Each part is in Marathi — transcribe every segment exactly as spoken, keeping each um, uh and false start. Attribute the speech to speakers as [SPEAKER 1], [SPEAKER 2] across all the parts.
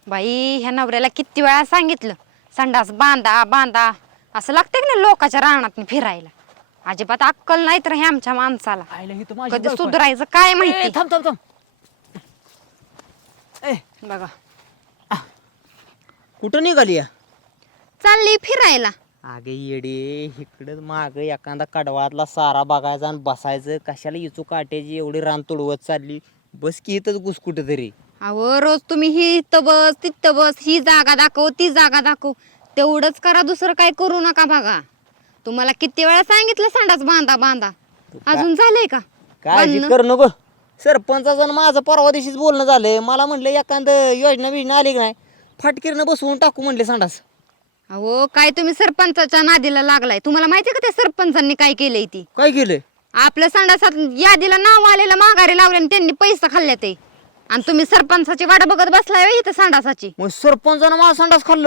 [SPEAKER 1] बाई ह्या नवऱ्याला किती वेळा सांगितलं संडास बांधा बांधा असं लागतंय की नाही लोकांच्या रानात फिरायला. अजिबात अक्कल नाही तर हे आमच्या माणसाला कधी सुधारायचं काय माहिती.
[SPEAKER 2] थांब थांब थांब
[SPEAKER 1] बघा
[SPEAKER 2] कुठं निघाली या?
[SPEAKER 1] चालली फिरायला.
[SPEAKER 2] अगे येडे इकडं माग एखादा कडवातला सारा बघायचा आणि बसायचं. कशाला इचू काट्याची एवढी रान तुडवत चालली? बस की इथंच घुस कुठं तरी.
[SPEAKER 1] अहो रोज तुम्ही ही इथं बस तिथं बस, ही जागा दाखव ती जागा दाखव, तेवढंच करा, दुसरं काय करू नका. बघा तुम्हाला किती वेळा सांगितलं संडास बांधा बांधा, अजून झालंय का?
[SPEAKER 2] काळजी कर नको. सरपंचाचं माझं परवा दिवशीच बोलणं झालंय. मला म्हणलं एखादं योजना बिजना आली की नाही फाटकीरनं बसवून टाकू म्हणले संडास.
[SPEAKER 1] अहो काय तुम्ही सरपंचाच्या नादीला लागलाय? तुम्हाला माहितीये का त्या सरपंचांनी काय केलंय? ती
[SPEAKER 2] काय केलंय?
[SPEAKER 1] आपल्या संडासात यादीला नाव आलेलं माघारी लावले आणि त्यांनी पैसे खाल्ले ते, आणि तुम्ही सरपंचाची वाट बघत बसलाय व्हय इथं संडासाची.
[SPEAKER 2] मग सरपंचानं माझं संडास खाल्लं?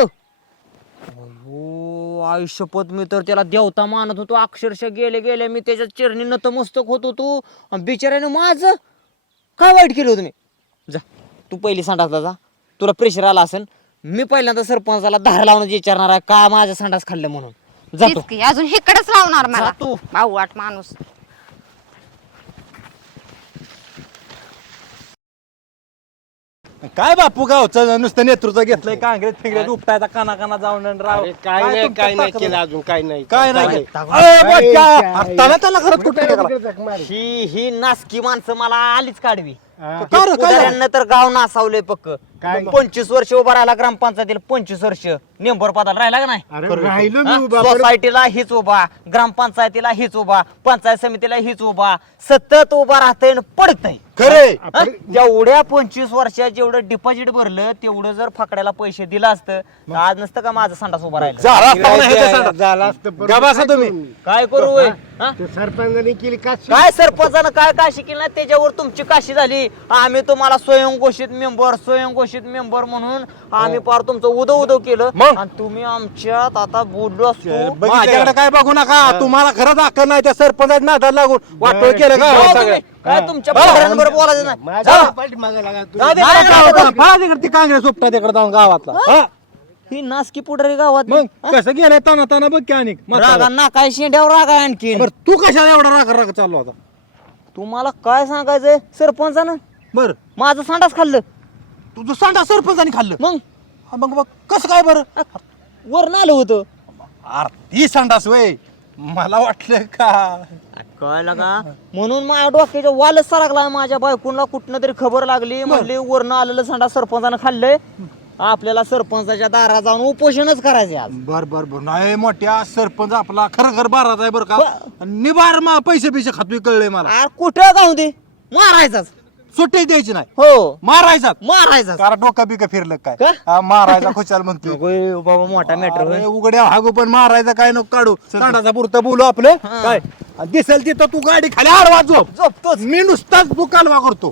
[SPEAKER 2] हो आयुष्यपत मी तर त्याला देवता मानत होतो. अक्षरशः गेले गेले मी त्याच्या चरणी नतमस्तक होत होतो. बिचाऱ्याने माझं काय वाईट केलं होतं मी? जा तू पहिली संडासला जा, तुला प्रेशर आला असेल. मी पहिल्यांदा सरपंचाला धार लावून विचारणार आहे का माझं संडास खाल्लं म्हणून. जातो
[SPEAKER 1] तेच की, अजून हेकडेच लावणार मला
[SPEAKER 2] जातो.
[SPEAKER 1] भाऊ वाट माणूस.
[SPEAKER 3] काय बापू गावचं नुसतं नेतृत्व घेतलंय, काँग्रेस फिंग्रेस उपटायचा काना काना जाऊन आणि राव
[SPEAKER 4] अरे काय नाही
[SPEAKER 3] तुमचं
[SPEAKER 4] काय नाही
[SPEAKER 3] ताकद
[SPEAKER 4] केलं
[SPEAKER 3] आहे?
[SPEAKER 4] अजून काय नाही
[SPEAKER 3] काय नाही
[SPEAKER 4] चालेल.
[SPEAKER 3] केलं? अरे बघ क्या, हाताने त्याला खरंच कुठे गेला?
[SPEAKER 2] ही ही नासकी माणसं मला आलीच काढवी.
[SPEAKER 3] का रे, काय झालं?
[SPEAKER 2] पुढाऱ्यांना तर गाव नासावलंय पक्क.
[SPEAKER 4] काय?
[SPEAKER 2] पंचवीस वर्ष उभा राहिला ग्रामपंचायतीला, पंचवीस वर्ष नेंबर पदाला राहिला का नाही?
[SPEAKER 4] अरे राहिलो मी
[SPEAKER 2] हा?
[SPEAKER 4] उभा परत-
[SPEAKER 2] सोसायटीला हीच उभा, ग्रामपंचायतीला हीच उभा, पंचायत समितीला हीच उभा, सतत उभा राहतंय आणि पडतंय.
[SPEAKER 3] खरे
[SPEAKER 2] हा? जेवढ्या पंचवीस वर्षात जेवढं डिपॉझिट भरलं तेवढं जर फकड्याला पैसे दिलं असतं तर आज नसतं का माझं संडास उभा राहिलं?
[SPEAKER 3] झाला असता म्हणा ह्याच्या संडास.
[SPEAKER 4] झाला असतं परत.
[SPEAKER 3] गा बसा तुम्ही.
[SPEAKER 2] काय करू होय? हा?
[SPEAKER 4] ते सरपंचाने केली का
[SPEAKER 2] काय सरपंचानं काय काशी केली ना त्याच्यावर तुमची काशी झाली. आम्ही तुम्हाला स्वयंघोषित मेंबर स्वयंघोषित मेंबर म्हणून आम्ही पार तुमचं उदो उदो केलं
[SPEAKER 3] मग?
[SPEAKER 2] आणि तुम्ही आमच्यात आता बोललो असतो.
[SPEAKER 3] माझ्याकडे काय बघू नका. तुम्हाला खरंच अक्कल नाही, त्या सरपंचाच्या नादाला लागून वाटोळ केलं
[SPEAKER 2] जाऊ
[SPEAKER 3] का
[SPEAKER 2] तुम्ही.
[SPEAKER 3] सगळं?
[SPEAKER 2] काय तुमच्या पोरांबरोबर बोलायचं नाही.
[SPEAKER 4] माझ्या पाठीमागं लागा तू.
[SPEAKER 2] जाऊ दे.
[SPEAKER 3] नाही, नाही, नाही, पळा तिकडे ती काँग्रेस उपटा तिकडे जाऊन गावातला. हा?
[SPEAKER 2] ही नासकी पुढारी गावात
[SPEAKER 3] मग कसं गेलाय ताना ताना बघ की आणि
[SPEAKER 2] रागा ना काय शेंड्यावर रागा आणखी.
[SPEAKER 3] बरं तू कशाला एवढा राग राग चाललो होता?
[SPEAKER 2] तुम्हाला काय सांगायचंय सरपंचानं
[SPEAKER 3] बर
[SPEAKER 2] माझं संडास खाल्लं.
[SPEAKER 3] तुझं सांडा सरपंचाने खाल्लं?
[SPEAKER 2] मग
[SPEAKER 3] हा, मग मग कसं काय बरं?
[SPEAKER 2] वरून आलं होतं.
[SPEAKER 3] अरे ती संडास वय, मला वाटलं का
[SPEAKER 2] काय लागा म्हणून माझ्या डोक्याच्या वालच सरकला. माझ्या बायकोला कुठनं तरी खबर लागली, म्हणली वरनं आलेलं संडास सरपंचानं खाल्लंय, आपल्याला सरपंचाच्या दारात जाऊन उपोषणच करायचे आज.
[SPEAKER 3] बर बर बर नाही मोठ्या सरपंच आपला खरं खर बाराचा आहे बरं का. निबार मा पैसे पैसे खातोय कळलंय मला.
[SPEAKER 2] आ, कुठं जाऊ दे मारायचाच.
[SPEAKER 3] सुट्टी द्यायची नाही,
[SPEAKER 2] हो
[SPEAKER 3] मारायचा.
[SPEAKER 2] मारायचाच.
[SPEAKER 3] कारण डोकं बिकं फिरलं काय
[SPEAKER 2] का?
[SPEAKER 3] हा, मारायचा खुशाल म्हणतोय.
[SPEAKER 2] नको बाबा मोठा मॅटर.
[SPEAKER 3] अरे, उघड्या हागू पण मारायचा काय नको काढू. सांडाचा पुरतं बोलू आपलं काय. आणि दिसेल तिथं तू गाडी खाली आडवा झोप
[SPEAKER 2] झोपतोच.
[SPEAKER 3] मी नुसताच बुकालवा करतो.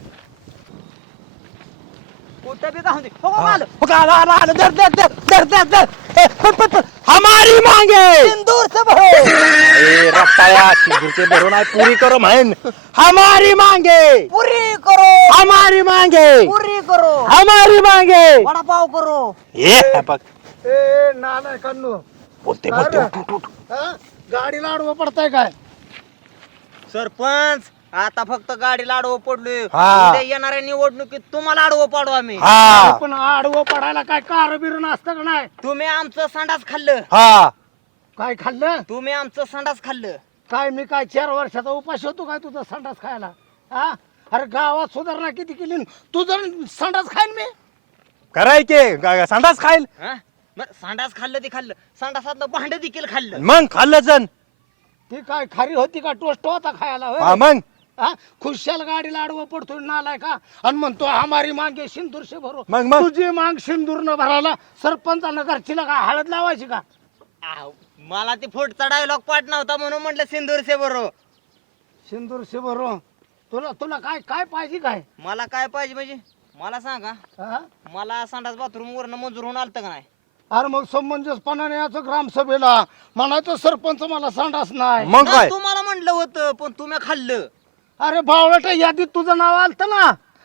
[SPEAKER 2] कुठं बी जाऊ दे. हो, हो, आलं.
[SPEAKER 3] हो का, आलं, आलं, आलं. धर, धर, धर, धर, धर, धर. ए, पट, पट, पट. हमारी मांगे
[SPEAKER 2] सिंदूरचं भाऊ.
[SPEAKER 3] ए, रताळ्या, सिंदूरचे भरून आहे, पुरी करो म्हण. हमारी मांगे
[SPEAKER 2] पुरी करो
[SPEAKER 3] हमारी मांगे
[SPEAKER 2] पुरी करो
[SPEAKER 3] हमारी मांगे.
[SPEAKER 2] वडापाव करो.
[SPEAKER 3] ए, हे बघ.
[SPEAKER 4] ए नालाय काढलो
[SPEAKER 3] बोलते बोलते उठ, उठ, उठ.
[SPEAKER 4] गाडीला आडवं पडताय काय?
[SPEAKER 2] सरपंच आता फक्त गाडीला आडवं पडलोय.
[SPEAKER 3] हा.
[SPEAKER 2] उद्या येणाऱ्या निवडणुकीत तुम्हाला आडवं पाडू आम्ही.
[SPEAKER 3] हा
[SPEAKER 4] पण आडवं पडायला काय कार बिरून असतं का नाही?
[SPEAKER 2] तुम्ही आमचं संडास खाल्लं.
[SPEAKER 3] हा
[SPEAKER 4] काय खाल्लं?
[SPEAKER 2] तुम्ही आमचं संडास खाल्लं.
[SPEAKER 4] काय मी काय चार वर्षाचा उपास होतो काय तुझा संडास खायला? हा अरे गावात सुधारणा किती केली न तू जर संडास खाईन मी.
[SPEAKER 3] कराय के गा- संडास खाईल.
[SPEAKER 2] हा? मग संडास खाल्लं ते खाल्लं, संडासातलं भांड देखील खाल्लं.
[SPEAKER 3] मग खाल्लं जण.
[SPEAKER 4] ती काय खारी होती का टोस्ट होता खायला होय?
[SPEAKER 3] हा, मग
[SPEAKER 4] हा खुशाल गाडीला आडवं पडतोय नालाय का आणि म्हणतो हमारी मागे सिंदूर से भरो.
[SPEAKER 3] मग, मग.
[SPEAKER 4] तुझी मांग सिंदूर न भरायला सरपंचानं घरचीला का हळद लावायची का?
[SPEAKER 2] आव, मला ते फोटचा डायलॉग पाठ नव्हता म्हणून म्हटलं सिंदूर से बरो.
[SPEAKER 4] सिंदूर से भरो. तुला तुला काय काय पाहिजे काय?
[SPEAKER 2] मला काय पाहिजे म्हणजे मला सांगा.
[SPEAKER 4] हा?
[SPEAKER 2] मला संडास बाथरूम वरनं मंजूर होऊन आलतं का नाही?
[SPEAKER 4] अरे मग समंजसपणाने याचं ग्रामसभेला म्हणायचं सरपंच मला संडास नाही.
[SPEAKER 3] मग काय.
[SPEAKER 2] तुम्हाला म्हणलं होतं पण तुम्ही खाल्लं.
[SPEAKER 4] अरे बावळट यादीत तुझं नाव आलतं ना,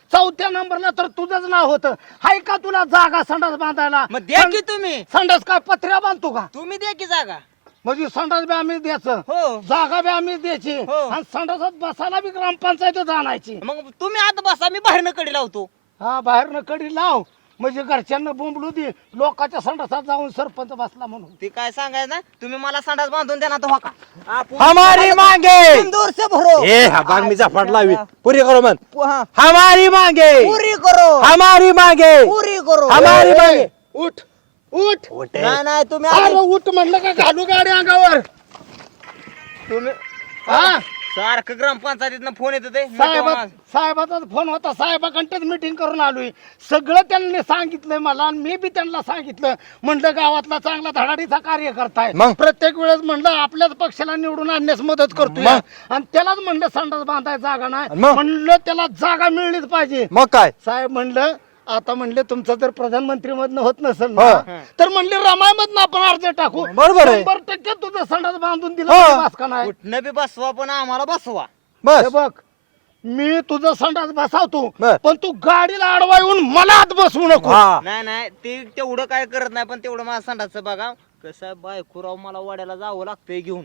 [SPEAKER 4] चौथ्या नंबरला तर तुझंच नाव होतं. हाय का तुला जागा संडास बांधायला?
[SPEAKER 2] मग द्या की तुम्ही
[SPEAKER 4] संडास काय पत्र्या बांधतो का?
[SPEAKER 2] तुम्ही द्या की जागा.
[SPEAKER 4] म्हणजे संडास बी आम्ही द्यायचं,
[SPEAKER 2] हो
[SPEAKER 4] जागा बी आम्ही द्यायची,
[SPEAKER 2] हो.
[SPEAKER 4] आणि संडासात बसायला बी ग्रामपंचायत आणायची.
[SPEAKER 2] मग तुम्ही आता बसा, मी बाहेरनं कडी लावतो.
[SPEAKER 4] हा बाहेरनं कडी लाव, म्हणजे घरच्यांना बोंबलू दे लोकांच्या संडासात जाऊन सरपंच बसला म्हणून.
[SPEAKER 2] ते काय सांगायचं ना, तुम्ही मला संडास बांधून द्या ना तो का
[SPEAKER 3] हमारी मांगे
[SPEAKER 2] सिंदूर से भरो.
[SPEAKER 3] ए हा बाग मी जाफाट लावी पुरी करो मन.
[SPEAKER 2] हा,
[SPEAKER 3] हमारी मांगे
[SPEAKER 2] पुरी करो,
[SPEAKER 3] हमारी मांगे
[SPEAKER 2] पुरी करो.
[SPEAKER 3] हमारी मांगे.
[SPEAKER 4] उठ उठ
[SPEAKER 2] नाही नाही तुम्ही
[SPEAKER 4] अरे
[SPEAKER 2] आधी-
[SPEAKER 4] उठ म्हणलं का घालू गाडी अंगावर.
[SPEAKER 2] तुम्ही
[SPEAKER 4] हा
[SPEAKER 2] सारखं ग्रामपंचायतीतनं फोन येतो ते
[SPEAKER 4] साहेबा साहेबाचा फोन होता, साहेबाकडंच मीटिंग करून आलोय. सगळं त्यांनी सांगितलंय मला आणि मी बी त्यांना सांगितलं. म्हणलं गावातला चांगला धडाडीचा कार्य करताय,
[SPEAKER 3] मग?
[SPEAKER 4] प्रत्येक वेळेस म्हणलं आपल्याच पक्षाला निवडून आणण्यास मदत करतोय,
[SPEAKER 3] मग?
[SPEAKER 4] आणि त्यालाच म्हणलं संडास बांधाय जागा नाही,
[SPEAKER 3] मग?
[SPEAKER 4] म्हणलं त्याला जागा मिळलीच पाहिजे.
[SPEAKER 3] मग काय
[SPEAKER 4] साहेब म्हणलं आता म्हणले तुमचं जर प्रधानमंत्री मधनं होत नसेल
[SPEAKER 3] हो.
[SPEAKER 4] ना, तर म्हणले रमाय मधनं आपण अर्ज टाकू.
[SPEAKER 3] बरोबर आहे.
[SPEAKER 4] शंभर टक्के तुझं संडास बांधून दिलं
[SPEAKER 3] हो.
[SPEAKER 4] तरी बास का नाही?
[SPEAKER 2] कुठनं बी बसवा पण आम्हाला बसवा.
[SPEAKER 3] बस
[SPEAKER 4] हे बघ, मी तुझं संडास बसावतो,
[SPEAKER 3] बर.
[SPEAKER 4] पण तू गाडीला आडवा येऊन मला आत बसवू नको.
[SPEAKER 3] हा
[SPEAKER 2] नाही नाही ते तेवढं काय करत नाही, पण तेवढं माझं संडासचं बघा. कसं आहे, बायको राव मला वाड्याला जावं लागतंय घेऊन.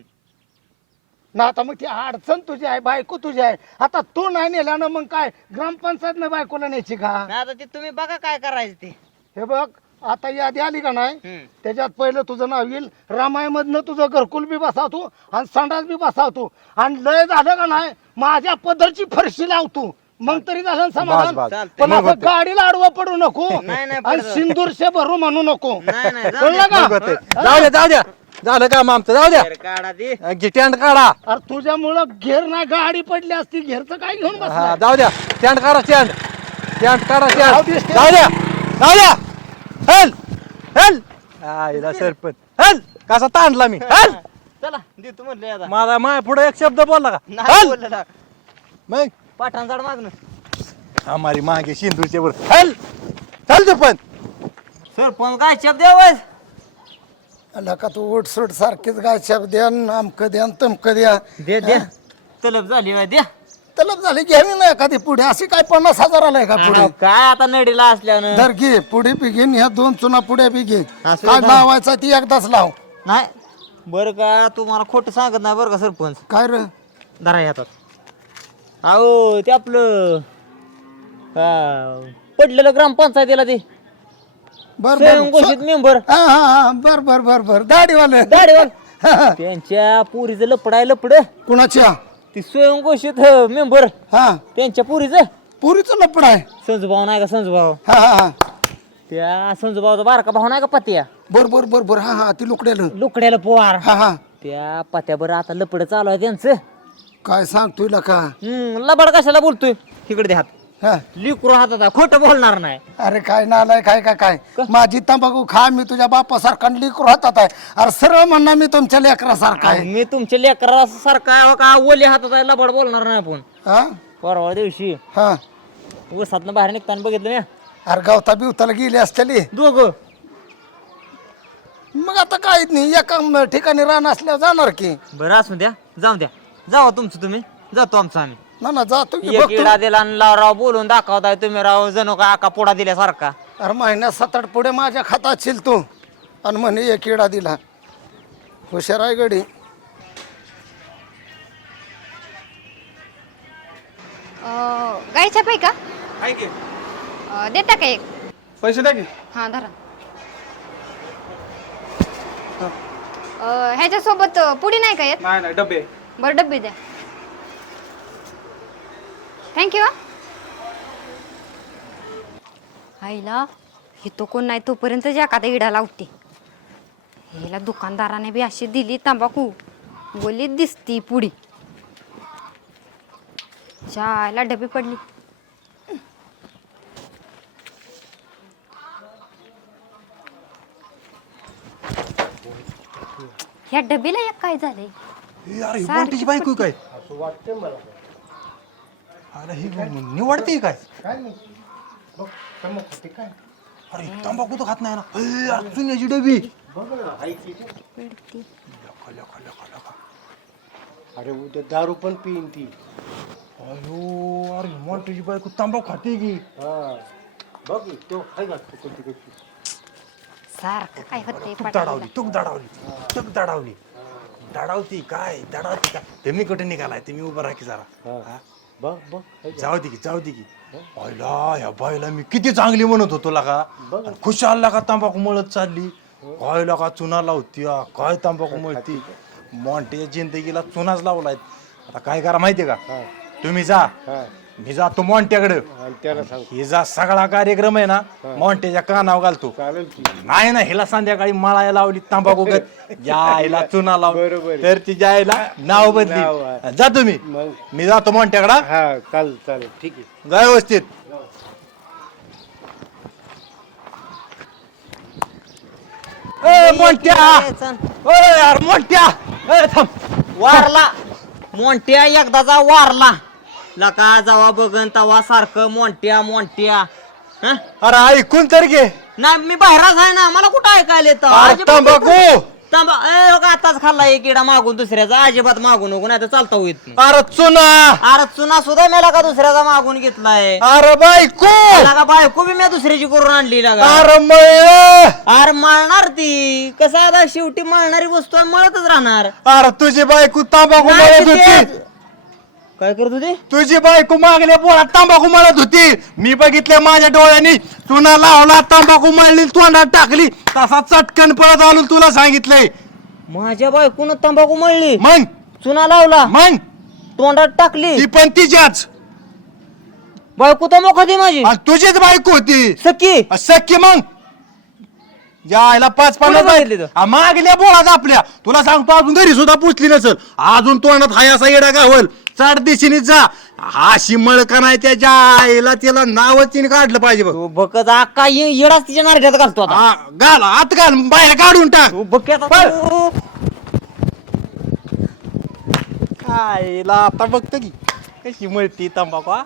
[SPEAKER 4] ना आता मग ती अडचण तुझी आहे, बायको तुझी आहे. आता तू नाही नेल्यानं मग काय ग्रामपंचायत बायकोला न्यायची का?
[SPEAKER 2] नाही आता ते तुम्ही बघा काय करायचं ते.
[SPEAKER 4] हे बघ, आता यादी आली का नाही,
[SPEAKER 2] हम्म.
[SPEAKER 4] त्याच्यात पहिलं तुझं नाव येईल. रामायमधनं तुझं घरकुल बी बसावतो आणि संडास बी बसावतो, आणि लय झालं का नाही माझ्या पदरची फरशी लावतो, मग तरी झालं ना
[SPEAKER 3] बस,
[SPEAKER 4] समाधान.
[SPEAKER 3] बस.
[SPEAKER 2] चालतंय.
[SPEAKER 4] पण
[SPEAKER 3] मग
[SPEAKER 4] आता
[SPEAKER 3] होते.
[SPEAKER 4] गाडीला आडवा पडू नको
[SPEAKER 2] नाही, नाही
[SPEAKER 4] आणि
[SPEAKER 2] पडत.
[SPEAKER 4] सिंदूर से भरू म्हणू नको.
[SPEAKER 2] नाही नाही जाऊ
[SPEAKER 4] कळलं
[SPEAKER 2] द्या.
[SPEAKER 4] का?
[SPEAKER 3] मग होते. जाऊ द्या जाऊ द्या झालं काम आमचं जाऊ द्या.
[SPEAKER 2] बाहेर काढा ते.
[SPEAKER 3] स्टँड काढा.
[SPEAKER 4] अरे तुझ्यामुळं घेर नाही गाडी पडली असती, घेरचं काय घेऊन
[SPEAKER 3] हा
[SPEAKER 4] बसला?
[SPEAKER 3] जाऊ द्या स्टँड काढा स्टँड स्टँड काढा
[SPEAKER 4] जाऊ
[SPEAKER 3] स्टँड
[SPEAKER 4] दे, stand.
[SPEAKER 3] जाऊ द्या जाऊ द्या हल हल आईला सरपंच हल कसा ताणला मी हल
[SPEAKER 2] चला देतो म्हणलं आता.
[SPEAKER 3] माझा माय पुढे एक शब्द बोलला का
[SPEAKER 2] नाही
[SPEAKER 3] हल
[SPEAKER 2] बोललं ना.
[SPEAKER 3] मग
[SPEAKER 2] पाठाण झाड मागणं.
[SPEAKER 3] हमारी मागे सिंधूच्या वर हल चल तू पण
[SPEAKER 2] सरपंच काय शब्द द्यावं.
[SPEAKER 4] आला का तू उठ सुट सारखीच गाय शब्द द्या, आमकं द्या तमकं द्या.
[SPEAKER 2] दे द्या तलब झाली बा, द्या.
[SPEAKER 4] तलब झाली घ्यावी ना एखादी पुढे, अशी काय पन्नास हजार आलाय का पुढे?
[SPEAKER 2] काय आता नडीला असल्यानं
[SPEAKER 4] दर घे पुढे बी घे, ह्या दोन चुना पुढे बी घे.
[SPEAKER 2] असं
[SPEAKER 4] काय
[SPEAKER 2] का?
[SPEAKER 4] लावायचा ती एकदाच लाव.
[SPEAKER 2] नाही बरं का तुम्हाला खोटं सांगत नाही बरं का सरपंच.
[SPEAKER 4] काय रे
[SPEAKER 2] धरा हातात. अहो ते आपलं हा, पडलेलं ग्रामपंचायतीला ते
[SPEAKER 4] बर
[SPEAKER 2] स्वयंघोषित मेंबर
[SPEAKER 4] हा हा हा बर बर बर बर दाढीवाले
[SPEAKER 2] दाढीवाल त्यांच्या पुरीचं लपड आहे लपड.
[SPEAKER 4] कुणाच्या?
[SPEAKER 2] ती स्वयंघोषित मेंबर
[SPEAKER 4] हा
[SPEAKER 2] त्यांच्या पुरीचं
[SPEAKER 4] पुरीचं लपड आहे.
[SPEAKER 2] संजूभाऊ नाही का संजूभाऊ,
[SPEAKER 4] हा हा हा
[SPEAKER 2] त्या संजूभाऊचा बारका भाऊ नाही का पत्या
[SPEAKER 4] बर बर बर बर हा हा ती लुकडेल.
[SPEAKER 2] लुकड्याला पोहार
[SPEAKER 4] हा हा
[SPEAKER 2] त्या पत्याबर आता लपड चालू आहे त्यांचं.
[SPEAKER 4] काय सांगतोय का?
[SPEAKER 2] हम्म लबाड कशाला बोलतोय, तिकडे दे हात.
[SPEAKER 4] हा
[SPEAKER 2] लिकरू हातात आहे, खोटं बोलणार नाही.
[SPEAKER 4] अरे काय नालाय काय काय काय माझी तंबाखू खा, मी तुझ्या बापासारखा लेकरू हातात आहे. अरे सरळ म्हणणार मी तुमच्या लेकरासारखा आहे.
[SPEAKER 2] मी तुमच्या लेकरा सारखा का ओली हातात आहे लबाड बोलणार नाही आपण.
[SPEAKER 4] हा
[SPEAKER 2] परवा दिवशी
[SPEAKER 4] हा
[SPEAKER 2] ऊसातनं बाहेर निघताना बघितलं मी
[SPEAKER 4] अरे गावता बिवताला गेली असतेली.
[SPEAKER 2] दोघं.
[SPEAKER 4] मग आता काहीच नाही, एका म- ठिकाणी रान असल्यावर जाणार की.
[SPEAKER 2] बरं असू द्या, जाऊ द्या, जावा तुमचं तुम्ही, जातो आमचं आम्ही.
[SPEAKER 4] ना ना जातो की
[SPEAKER 2] एक
[SPEAKER 4] बघतो.
[SPEAKER 2] इडा दिला आणि लाव राव बोलून दाखवताय तुम्ही राव जणू का आका पोडा दिल्यासारखा.
[SPEAKER 4] अरे महिन्यात सात आठ पुढे माझ्या खातात शिलतो आणि म्हणे एक किडा दिला. हुशार आहे गडी.
[SPEAKER 1] गायच्या पाय का अं, देता का एक?
[SPEAKER 3] पैसे द्या की
[SPEAKER 1] हा धरा. अं, ह्याच्यासोबत पुडी नाही का येत?
[SPEAKER 3] नाही नाही डबे
[SPEAKER 1] बरं डब्बी द्या. थँक्यू. आईला तो कोण नाही तोपर्यंत एखादा इडा लावते. हिला दुकानदाराने बी अशी दिली तंबाखू, बोली दिसती पुडी. चायला डबी पडली. ह्या डबीला एक काय झालंय?
[SPEAKER 3] अरे ही
[SPEAKER 1] सारखी
[SPEAKER 3] बंटीची बायको काय अरे ही निवडते काय अरे तंबाखू तर खात नाही ना ए, अरे चुन्याची डबी
[SPEAKER 1] पडती.
[SPEAKER 4] अरे उद्या दारू पण पिईन ती.
[SPEAKER 3] अयो अरे मोठ्याची बायको तांबाखू खाते की
[SPEAKER 4] बघ तो हाय का तिकडे
[SPEAKER 1] सारखं काय होतंय
[SPEAKER 3] तूक दडावली तूक दडावली तूक दडावली दडावती काय दडावती काय तुम्ही कुठे निघालाय तुम्ही उभं राहा की जरा हा?
[SPEAKER 4] बघ बघ
[SPEAKER 3] जाऊ दे की जाऊ दे की बायला ह्या बायला मी किती चांगली म्हणत होतो लागा आणि खुशाल लागा तांबाखू मळत चालली काय लागा चुना लावती हा, काय तांबाखू मळती मोंटेच्या जिंदगीला चुनाच लावलाय आता काय करा माहितीये का तुम्ही जा मी जातो मोंट्याकडे
[SPEAKER 4] आणि त्याला सांग
[SPEAKER 3] हे जा सगळा कार्यक्रम आहे ना मोंट्याच्या कानावर घालतो
[SPEAKER 4] चालेल की
[SPEAKER 3] नाही ना हिला संध्याकाळी मळायला लावली तांबाखू यायला चुना लाव
[SPEAKER 4] बरोबर.
[SPEAKER 3] तर तिच्या आईला नाव
[SPEAKER 4] नाव
[SPEAKER 3] बदली
[SPEAKER 4] आहे.
[SPEAKER 3] जा तुम्ही
[SPEAKER 4] मग
[SPEAKER 3] मी जातो मोंट्याकडा
[SPEAKER 4] हा चालेल चालेल ठीक आहे
[SPEAKER 3] जा व्यवस्थित ए मोंट्या ओ यार मोंट्या ए थांब
[SPEAKER 2] वारला मोंट्या एकदाचा वारला लका जावा बघन तवा सारखं मोंट्या मोंट्या हं?
[SPEAKER 3] अरे ऐकून तर घे
[SPEAKER 2] नाही मी बाहेरच आहे ना मला कुठं ऐकायला येतं
[SPEAKER 3] अरे
[SPEAKER 2] अजिबात
[SPEAKER 3] तंबाखू
[SPEAKER 2] तांबा ए हो का आताच खाल्ला एक किडा मागून दुसऱ्याचा अजिबात मागू नको नाही तर चालता होईत नाही.
[SPEAKER 3] अरे चुना
[SPEAKER 2] अरे चुना सुद्धा मला का दुसऱ्याचा मागून घेतलाय
[SPEAKER 3] अरे बायको
[SPEAKER 2] मला का बायको बी मी दुसऱ्याची करून आणली लागा
[SPEAKER 3] अरे मय
[SPEAKER 2] अरे मळणार ती कसं आता शेवटी मळणारी वस्तू आहे, मळतच राहणार
[SPEAKER 3] अरे तुझी बायको तांबाखू
[SPEAKER 2] नाही
[SPEAKER 3] मळत
[SPEAKER 2] ते-
[SPEAKER 3] होती
[SPEAKER 2] काय करत होती
[SPEAKER 3] तुझी बायको मागल्या पोळात तांबाखू मळत होती मी बघितलं माझ्या डोळ्यांनी चुना लावला तांबाखू मळली तोंडात टाकली तसा चटकन पळत आलो तुला सांगितलंय
[SPEAKER 2] माझ्या बायकोनं तंबाखू मळली
[SPEAKER 3] मग
[SPEAKER 2] चुना लावला
[SPEAKER 3] मग
[SPEAKER 2] तोंडात टाकली
[SPEAKER 3] ती पण तिच्याच
[SPEAKER 2] बायको तर मोखाती माझी
[SPEAKER 3] आणि तुझीच बायको होती
[SPEAKER 2] सख्खी
[SPEAKER 3] सख्खी मग यायला पाच
[SPEAKER 2] कुठं
[SPEAKER 3] पन्नास
[SPEAKER 2] बघितली तू?
[SPEAKER 3] आ, मागल्या बोळात आपल्या तुला सांगतो अजून घरी सुद्धा पुसली नसल अजून तोंडात हाय असा येडा गावल चार दिशेने जा हा शिमळ का नाही त्याच्या आईला त्याला नावच तिने काढलं पाहिजे बघ
[SPEAKER 2] तू बकत आका येडाच तिच्या नारड्यात घालतो आता
[SPEAKER 3] हा, घाल आत घाल बाहेर काढून टाक
[SPEAKER 2] तू बक्यात
[SPEAKER 3] पळ. आईला आता बघतो की कशी मळती तंबाखू हा?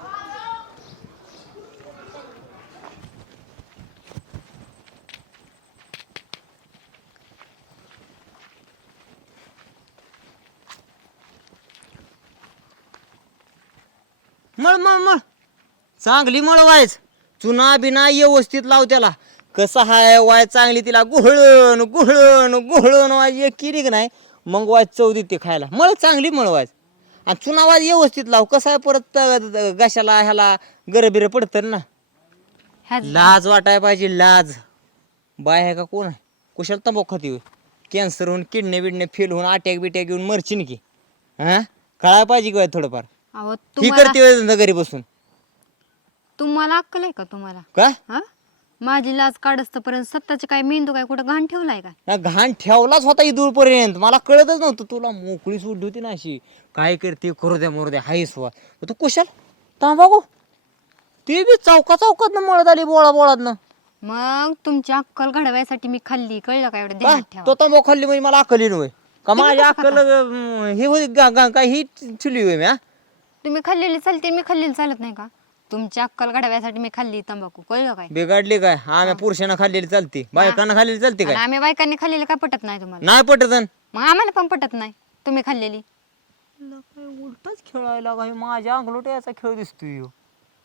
[SPEAKER 2] मळ मळ मळ चांगली मळ वायच चुना बिना व्यवस्थित लाव त्याला कसं हाय वाय चांगली तिला गुहळण गुहळण गुहळण वाय एक किरी की नाही मग वाय चव देते खायला मळ चांगली मळ वायच आणि चुना वाय व्यवस्थित लाव कसं आहे परत त- त- घशाला ह्याला गरबिर पडतं ना
[SPEAKER 1] ह्या
[SPEAKER 2] लाज वाटाय पाहिजे लाज बाय आहे का कोण आहे कुशाल तंबाखू खाती होय कॅन्सर होऊन किडने बिडने फेल होऊन अटॅक बिटॅक येऊन मरचिन की हा कळायला पाहिजे की बाय थोडंफार
[SPEAKER 1] अहो
[SPEAKER 2] ही
[SPEAKER 1] तुम्हाला
[SPEAKER 2] करते होय धंदा घरी बसून
[SPEAKER 1] तुम्हाला अक्कल आहे का तुम्हाला
[SPEAKER 2] काय
[SPEAKER 1] हा माझी लाज काढस्तपर्यंत सत्ताचे काय मेंदू काय कुठं घाण ठेवलाय काय
[SPEAKER 2] ना घाण ठेवलाच होता इथूरपर्यंत मला कळतच नव्हतं तुला मोकळी सोडली होती ना अशी काय करते करू द्या मरू द्या हायस वा तू कुशाल तांबाखू ते बी चौका चौकात मळत आली बोळा बोळात
[SPEAKER 1] मग तुमची अक्कल घडवायसाठी मी खाल्ली कळलं का एवढं ध्यानात ठेवा
[SPEAKER 2] तो तांबाखू खाल्ली म्हणजे मला अक्कल होय का माझी अक्कल अं, हे होती गा- गा- काय ही ठेवली होय मी हा
[SPEAKER 1] तुम्ही खाल्लेली चालते मी खाल्लेली चालत नाही का तुमची अक्कल घडवायसाठी मी खाल्ली तंबाखू कळलं काय
[SPEAKER 2] बिघडली काय आम्ही पुरुषांना खाल्लेली चालते बायकांना खाल्लेली चालते
[SPEAKER 1] आणि
[SPEAKER 2] काय
[SPEAKER 1] आम्ही बायकांनी खाल्लेली काय पटत नाही तुम्हाला
[SPEAKER 2] नाही पटतन
[SPEAKER 1] मग आम्हाला पण पटत नाही तुम्ही खाल्लेली
[SPEAKER 2] उलटच खेळायला काय माझ्या अंगलोट्याचा खेळ दिसतोय ह्यो.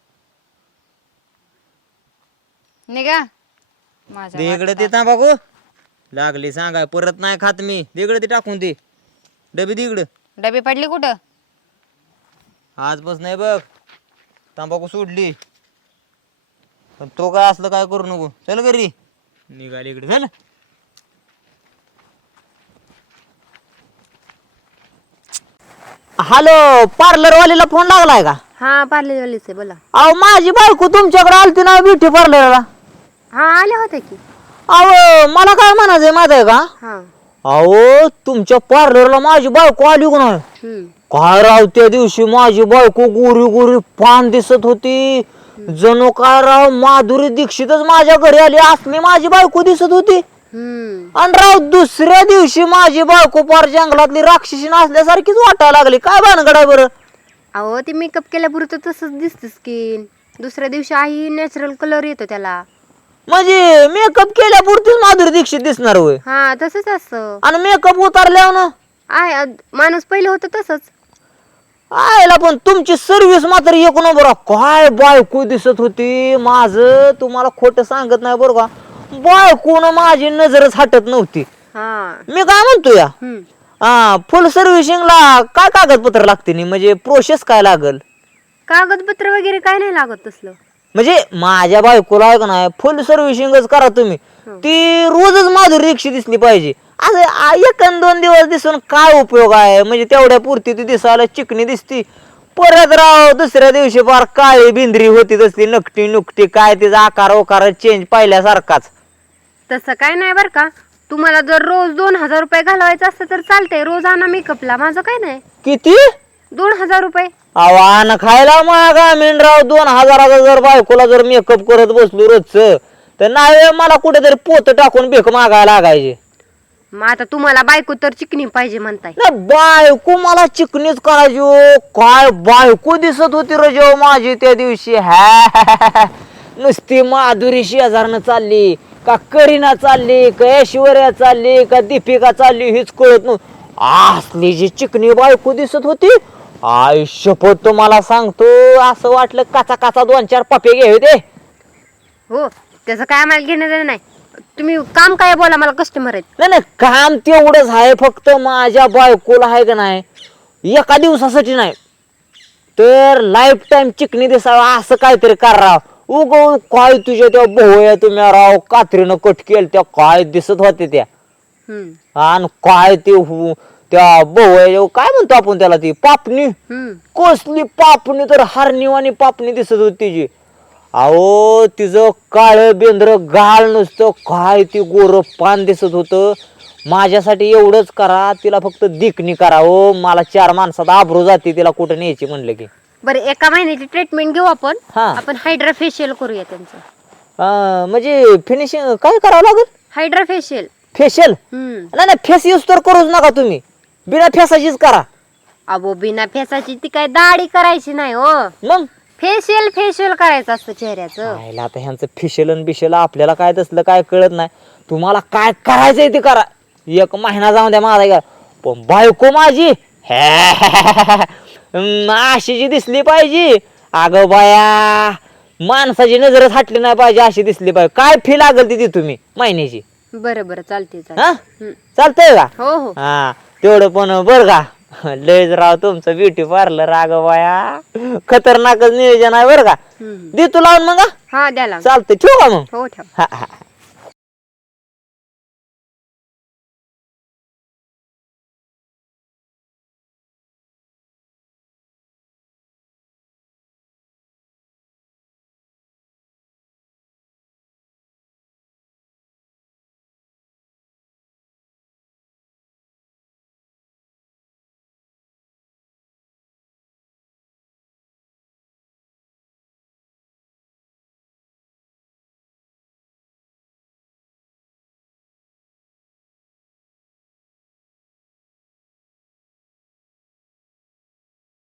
[SPEAKER 1] निघा माझ्या
[SPEAKER 2] दे ते तांबाखू लागली सांगाय परत नाही खात मी दिगड ते टाकून दे डबी दिगड
[SPEAKER 1] वाट- डबे पडले कुठं
[SPEAKER 2] आजपासून नाही बघ तांबाखू सोडली पण तो काय असलं काय करू नको चल घरी निघाली इकडे चल हॅलो पार्लर वालीला फोन लागलाय का
[SPEAKER 1] हा पार्लेवालीच आहे बोला
[SPEAKER 2] अहो माझी बायको तुमच्याकडे आलती ना ब्युटी पार्लरला
[SPEAKER 1] हा आले होते की
[SPEAKER 2] अहो मला काय म्हणायचंय माहिती आहे का
[SPEAKER 1] हा
[SPEAKER 2] अहो तुमच्या पार्लरला माझी बायको आली का नाही
[SPEAKER 1] हम्म
[SPEAKER 2] काय राव त्या दिवशी माझी बायको गोरी गोरी पान दिसत होती जणू काय राव माधुरी दीक्षितच माझ्या घरी आली असली माझी बायको दिसत होती
[SPEAKER 1] हम्म
[SPEAKER 2] आणि राव दुसऱ्या दिवशी माझी बायको पार जंगलातली राक्षसी नसल्यासारखीच वाटायला लागली काय भानगड आहे बरं
[SPEAKER 1] अहो ते मेकअप केल्यापुरतं तसंच दिसतं स्किन दुसऱ्या दिवशी आई नॅचरल कलर येतो त्याला
[SPEAKER 2] म्हणजे मेकअप केल्यापुरतीच माधुरी दीक्षित दिसणार होय
[SPEAKER 1] हा तसंच असतं
[SPEAKER 2] आणि मेकअप उतारल्यावर ना
[SPEAKER 1] आहे अद- माणूस पहिलं होतं तसंच
[SPEAKER 2] आयला पण तुमची सर्व्हिस मात्र एक नंबर आहे. काय बायको दिसत होती माझं तुम्हाला खोटं सांगत नाही बरं का. बायकोनं माझी नजरच हटत नव्हती.
[SPEAKER 1] हा
[SPEAKER 2] मी काय म्हणतो या
[SPEAKER 1] हम्म.
[SPEAKER 2] हा फुल सर्व्हिसिंगला काय कागदपत्र लागते नी म्हणजे प्रोसेस काय लागल
[SPEAKER 1] कागदपत्र वगैरे काय नाही लागत तसलं.
[SPEAKER 2] म्हणजे माझ्या बायकोला आहे का नाही फुल सर्व्हिसिंगच करा तुम्ही. ती रोजच माधुरी रिक्षा दिसली पाहिजे. असं आ- एक अन दोन दिवस दिसून काय उपयोग आहे म्हणजे तेवढ्या पुरती ती दिसायला चिकनी दिसती. परत राव दुसऱ्या दिवशी फार काळी बिंद्री होती तसली नकटी नुकटी काय तिचा आकार ओकार चेंज पाहिल्यासारखाच.
[SPEAKER 1] तसं काय नाही बर का. तुम्हाला जर रोज दोन हजार रुपये घालवायचं असतं तर चालतंय. रोज आणा मेकअपला, माझं काय नाही.
[SPEAKER 2] किती
[SPEAKER 1] दोन हजार रुपये.
[SPEAKER 2] आव्हान खायला मागा मेंढराव दोन हजाराचा जर बायकोला जर मेकअप करत बसलो रोजच तर नाही मला कुठेतरी पोत टाकून भेक मागायला लागायचे.
[SPEAKER 1] मग आता तुम्हाला बायको तर चिकनी पाहिजे म्हणताय.
[SPEAKER 2] ना बायको मला चिकनीच करायची हो. काय बायको दिसत होती रजो माझी त्या दिवशी. हा नुसती माधुरी शेजारनं चालली का करीना चालली का ऐश्वर्या चालली का दीपिका चालली हेच कळत नव्हतं. असली जी चिकनी बायको दिसत होती आई शपथ तुम्हाला सांगतो असं वाटलं काचा काचा दोन चार पप्पे घ्यावे ते.
[SPEAKER 1] हो त्याचं काय आम्हाला घेणं देणं नाही. तुम्ही काम काय बोला, मला कस्टमर आहेत.
[SPEAKER 2] नाही नाही काम तेवढंच आहे फक्त माझ्या बायकोला आहे का नाही एका दिवसासाठी नाही तर लाईफ टाइम चिकनी दिसावा असं काहीतरी करा. उग काय तुझ्या त्या भोवया तुम्ही राव कात्रीनं कट केल त्या काय दिसत होते त्या.
[SPEAKER 1] हम्म
[SPEAKER 2] आणि काय ते हु- त्या भोवया काय म्हणतो आपण त्याला ती पापणी
[SPEAKER 1] हम्म.
[SPEAKER 2] कसली पापणी तर हरणीवाणी पापणी दिसत होती तिची. अहो तिचं काळ बेंद्र गाळ नसतं काय ती गोर पान दिसत होतं. माझ्यासाठी एवढंच करा तिला फक्त दिकणी करा हो. मला चार माणसात आबरू जाते तिला कुठं न्यायची म्हणलं की.
[SPEAKER 1] बरं एका महिन्याची ट्रीटमेंट घेऊ आपण.
[SPEAKER 2] हा.
[SPEAKER 1] आपण हायड्रा फेशियल करूया त्यांचं.
[SPEAKER 2] अं, म्हणजे फिनिशिंग काय करावं लागेल
[SPEAKER 1] हायड्रा फेशियल.
[SPEAKER 2] फेशियल
[SPEAKER 1] हम्म.
[SPEAKER 2] नाही नाही फेस यूज तर करूच नका तुम्ही बिना फेसाचीच करा.
[SPEAKER 1] अबो बिना फेसाची ती काय दाढी करायची नाही हो.
[SPEAKER 2] मग
[SPEAKER 1] फेशियल फेशियल करायचं असतं चेहऱ्याचं.
[SPEAKER 2] पाहिलं आता ह्यांचं फिशल आणि बिशल आपल्याला काय तसलं काय कळत नाही. तुम्हाला काय करायचंय ते करा. एक महिना जाऊन द्या माझा का पण बायको माझी अशी जी दिसली पाहिजे अगं बाया माणसाची नजरच हटली नाही पाहिजे अशी दिसली पाहिजे. काय फी लागल ती तुम्ही महिन्याची.
[SPEAKER 1] बरं बरं चालते
[SPEAKER 2] हा
[SPEAKER 1] चालते.
[SPEAKER 2] चालतंय का
[SPEAKER 1] हो हो.
[SPEAKER 2] हा तेवढं पण बर का लयच राव तुमचं ब्युटी पार्लर अगं बाया खतरनाकच नियोजन आहे बरं का.
[SPEAKER 1] हम्म.
[SPEAKER 2] दे तू लावून मग हा?
[SPEAKER 1] हा द्या लावून.
[SPEAKER 2] चालतंय ठेवू का मग
[SPEAKER 1] हो ठेव.
[SPEAKER 2] हा हा